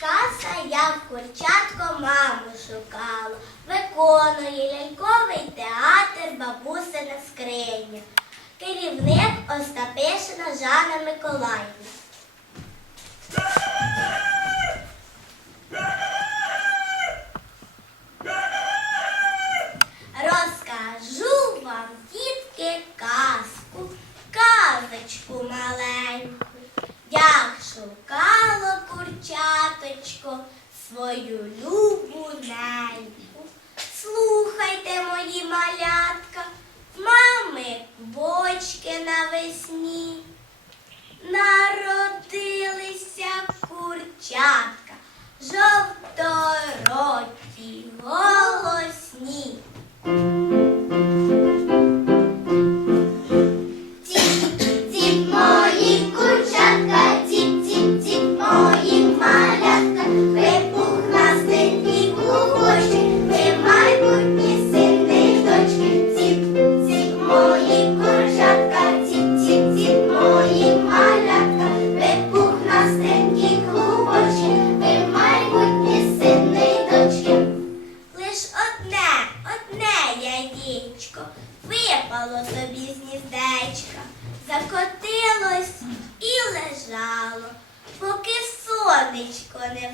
Каса я в курчатко маму шукала, виконує ляльковий театр бабусина скриня. Керівник Остапишина Жанна Миколаївна. Hobbit, quando eu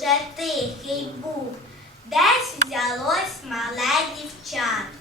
дуже тихий був, десь взялось мале дівчат.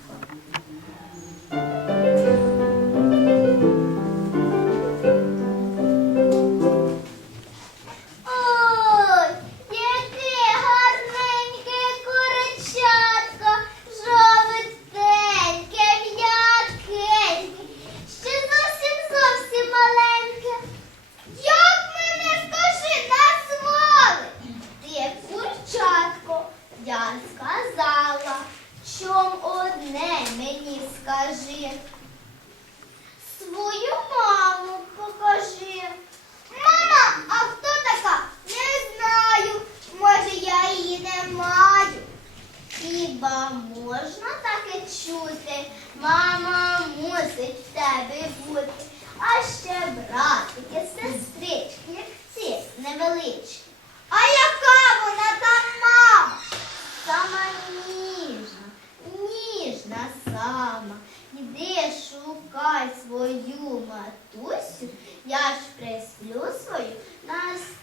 мама мусить в тебе бути, а ще братики, сестрички, як ці невеличкі. А яка вона там мама? Сама ніжна, ніжна сама. Іди шукай свою матусю, я ж прислю свою на стіну.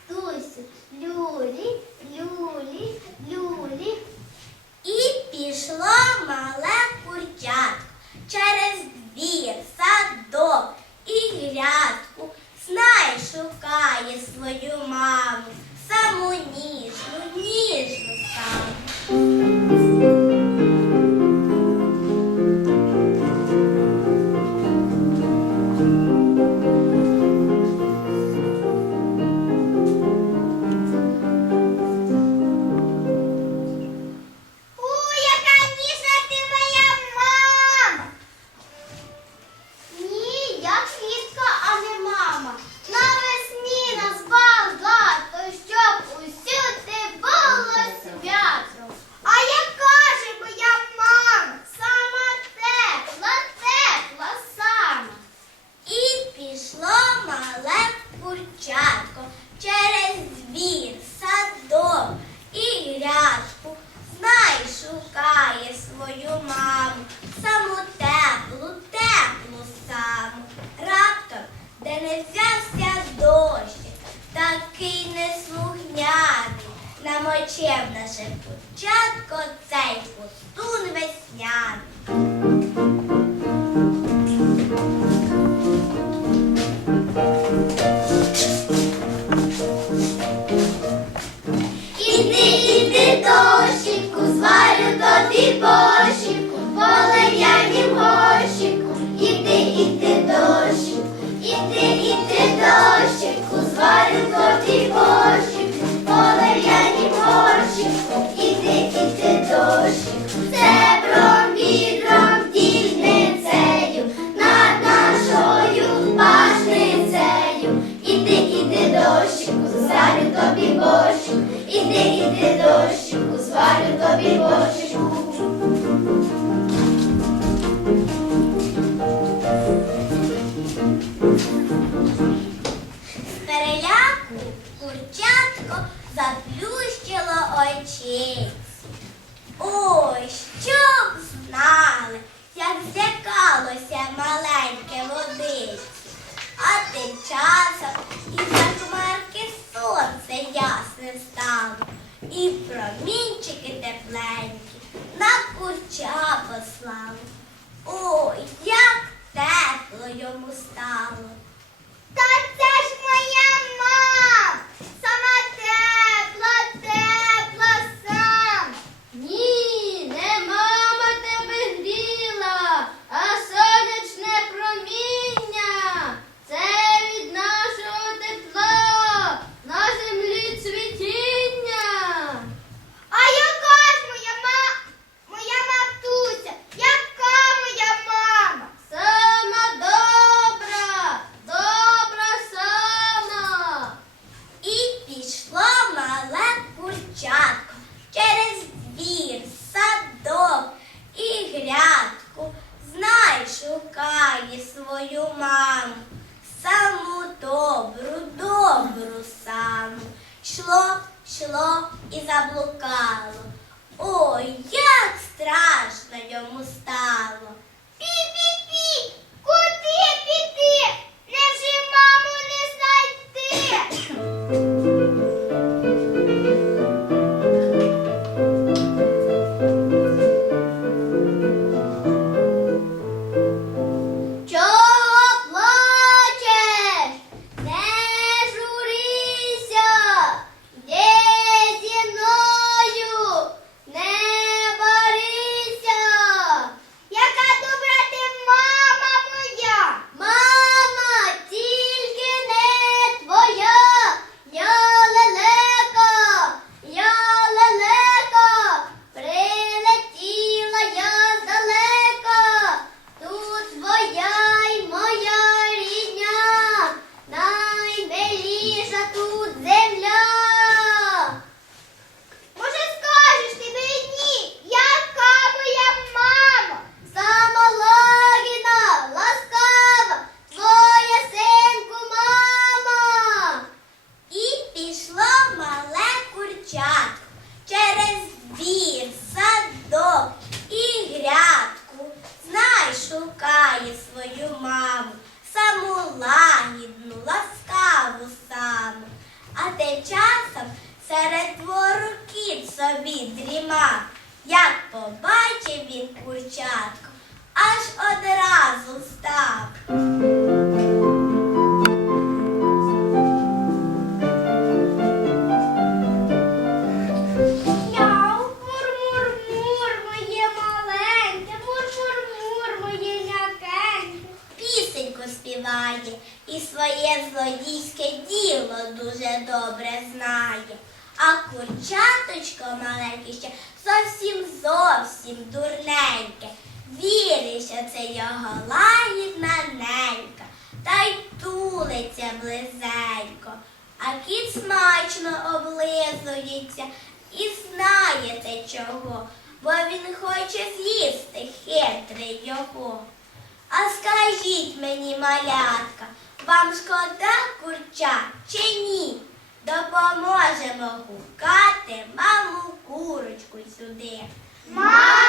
you, my. Тільки дощику зварю кофі. часом, і за хмарки сонце ясне стало, і промінчики тепленькі на курча послали. Ой, як тепло йому стало. і заблукало. Ой, як страшно йому стало. а ти часом серед двору кіт собі дрімав. Як побачив він курчатку, аж одразу став. минає і своє злодійське діло дуже добре знає. А курчаточко маленьке ще зовсім зовсім дурненьке. Вірить, що це його лагідна ненька, та й тулиться близенько. А кіт смачно облизується і знаєте чого, бо він хоче з'їсти хитрий його. А скажіть мені, малятка, вам шкода курча чи ні? Допоможемо гукати маму курочку сюди. Мама!